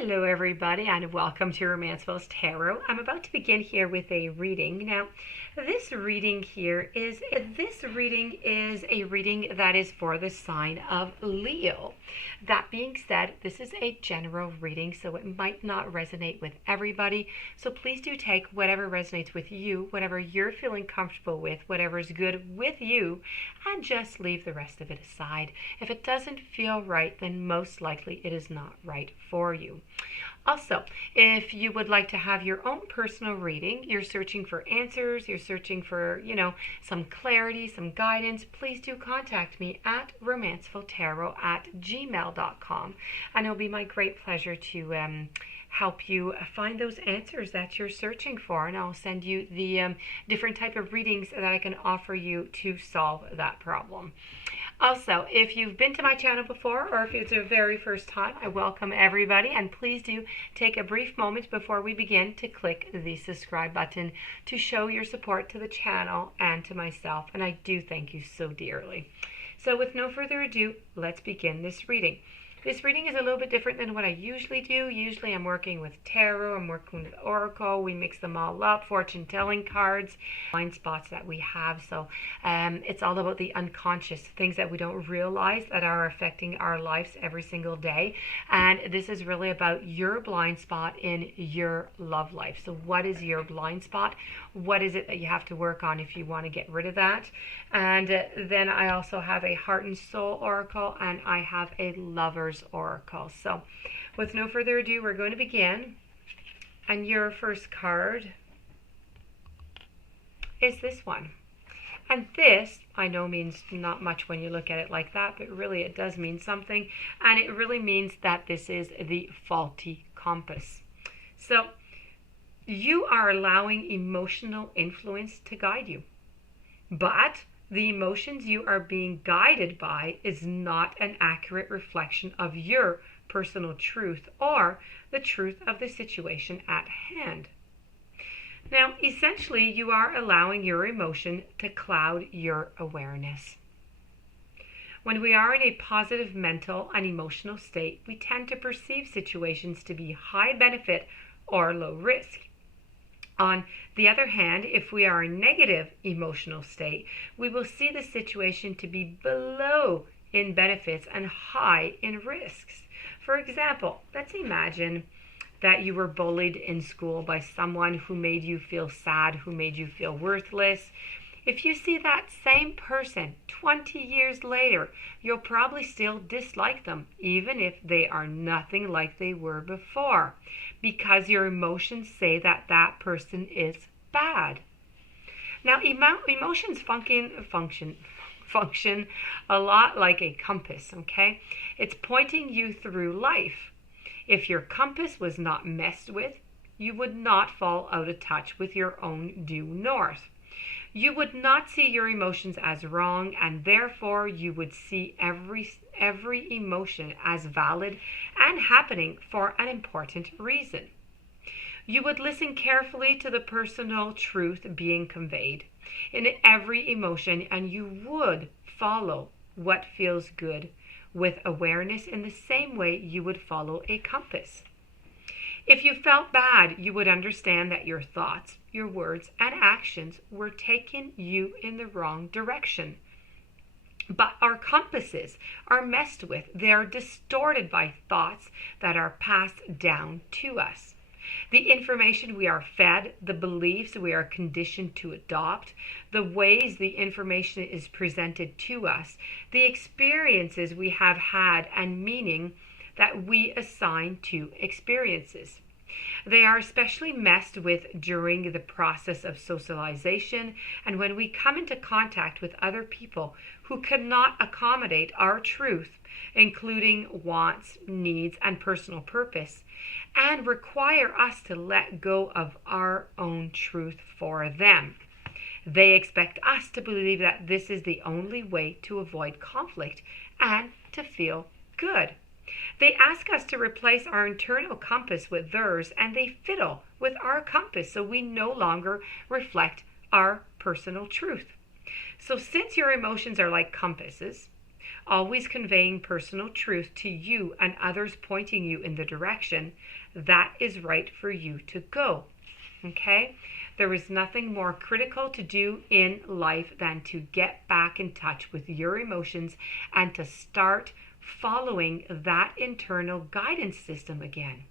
Hello everybody and welcome to Romancefull's Tarot. I'm about to begin here with a reading. Now, this reading is a reading that is for the sign of Leo. That being said, this is a general reading, so it might not resonate with everybody. So please do take whatever resonates with you, whatever you're feeling comfortable with, whatever's good with you, and just leave the rest of it aside. If it doesn't feel right, then most likely it is not right for you. Also, if you would like to have your own personal reading, you're searching for answers, you're searching for, some clarity, some guidance, please do contact me at romancefulltarot@gmail.com. And it'll be my great pleasure to help you find those answers that you're searching for. And I'll send you the different type of readings that I can offer you to solve that problem. Also, if you've been to my channel before or if it's your very first time, I welcome everybody, and please do take a brief moment before we begin to click the subscribe button to show your support to the channel and to myself, and I do thank you so dearly. So with no further ado, let's begin this reading. This reading is a little bit different than what I usually do. Usually I'm working with tarot, I'm working with oracle, we mix them all up, fortune telling cards, blind spots that we have. So it's all about the unconscious, things that we don't realize that are affecting our lives every single day. And this is really about your blind spot in your love life. So what is your blind spot? What is it that you have to work on if you want to get rid of that? And then I also have a heart and soul oracle, and I have a lover's oracle. So with no further ado, we're going to begin. And your first card is this one. And this, I know, means not much when you look at it like that, but really it does mean something. And it really means that this is the faulty compass. So you are allowing emotional influence to guide you. But the emotions you are being guided by is not an accurate reflection of your personal truth or the truth of the situation at hand. Now, essentially, you are allowing your emotion to cloud your awareness. When we are in a positive mental and emotional state, we tend to perceive situations to be high benefit or low risk. On the other hand, if we are in a negative emotional state, we will see the situation to be below in benefits and high in risks. For example, let's imagine that you were bullied in school by someone who made you feel sad, who made you feel worthless. If you see that same person 20 years later, you'll probably still dislike them, even if they are nothing like they were before, because your emotions say that that person is bad. Now, emotions function a lot like a compass, okay? It's pointing you through life. If your compass was not messed with, you would not fall out of touch with your own due north. You would not see your emotions as wrong, and therefore you would see every emotion as valid and happening for an important reason. You would listen carefully to the personal truth being conveyed in every emotion, and you would follow what feels good with awareness in the same way you would follow a compass. If you felt bad, you would understand that your thoughts, your words, and actions were taking you in the wrong direction. But our compasses are messed with. They are distorted by thoughts that are passed down to us. The information we are fed, the beliefs we are conditioned to adopt, the ways the information is presented to us, the experiences we have had, and meaning that we assign to experiences. They are especially messed with during the process of socialization and when we come into contact with other people who cannot accommodate our truth, including wants, needs, and personal purpose, and require us to let go of our own truth for them. They expect us to believe that this is the only way to avoid conflict and to feel good. They ask us to replace our internal compass with theirs, and they fiddle with our compass so we no longer reflect our personal truth. So since your emotions are like compasses, always conveying personal truth to you and others, pointing you in the direction that is right for you to go. Okay? There is nothing more critical to do in life than to get back in touch with your emotions and to start following that internal guidance system again.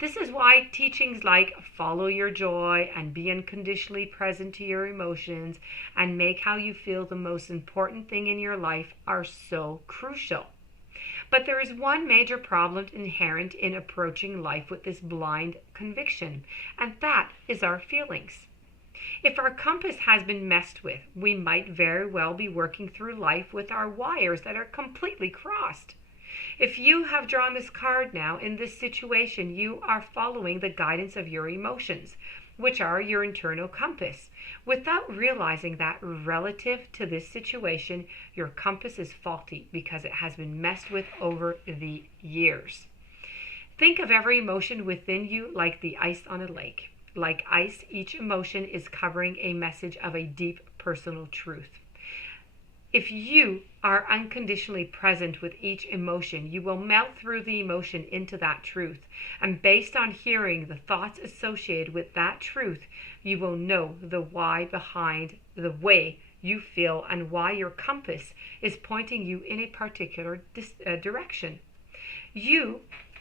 This is why teachings like follow your joy and be unconditionally present to your emotions and make how you feel the most important thing in your life are so crucial. But there is one major problem inherent in approaching life with this blind conviction, and that is our feelings. If our compass has been messed with, we might very well be working through life with our wires that are completely crossed. If you have drawn this card now, in this situation, you are following the guidance of your emotions, which are your internal compass, without realizing that relative to this situation, your compass is faulty because it has been messed with over the years. Think of every emotion within you like the ice on a lake. Like ice, each emotion is covering a message of a deep personal truth. If you are unconditionally present with each emotion, you will melt through the emotion into that truth. And based on hearing the thoughts associated with that truth, you will know the why behind the way you feel and why your compass is pointing you in a particular direction. You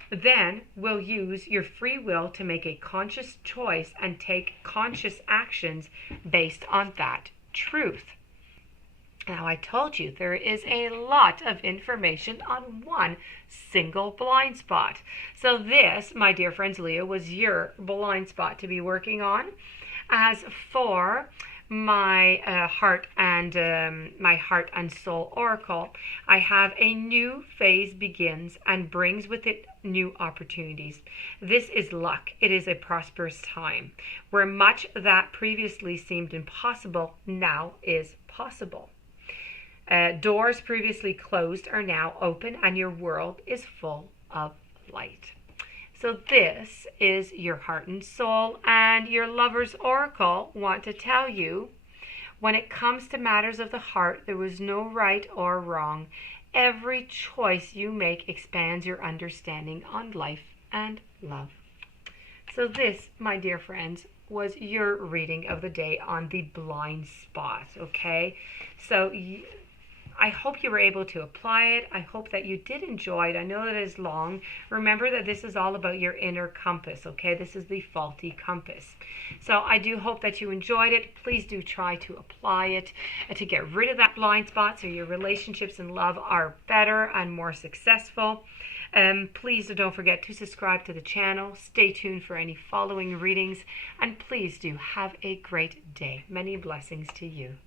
then will use your free will to make a conscious choice and take conscious actions based on that truth. Now, I told you there is a lot of information on one single blind spot. So this, my dear friends, Leo, was your blind spot to be working on. As for my heart and soul oracle, I have a new phase begins and brings with it new opportunities. This is luck. It is a prosperous time where much that previously seemed impossible now is possible. Doors previously closed are now open and your world is full of light. So this is your heart and soul, and your lover's oracle want to tell you, when it comes to matters of the heart, there was no right or wrong. Every choice you make expands your understanding on life and love. So this, my dear friends, was your reading of the day on the blind spot, okay? So I hope you were able to apply it. I hope that you did enjoy it. I know that it is long. Remember that this is all about your inner compass, okay? This is the faulty compass. So I do hope that you enjoyed it. Please do try to apply it to get rid of that blind spot so your relationships and love are better and more successful. Please don't forget to subscribe to the channel. Stay tuned for any following readings. And please do have a great day. Many blessings to you.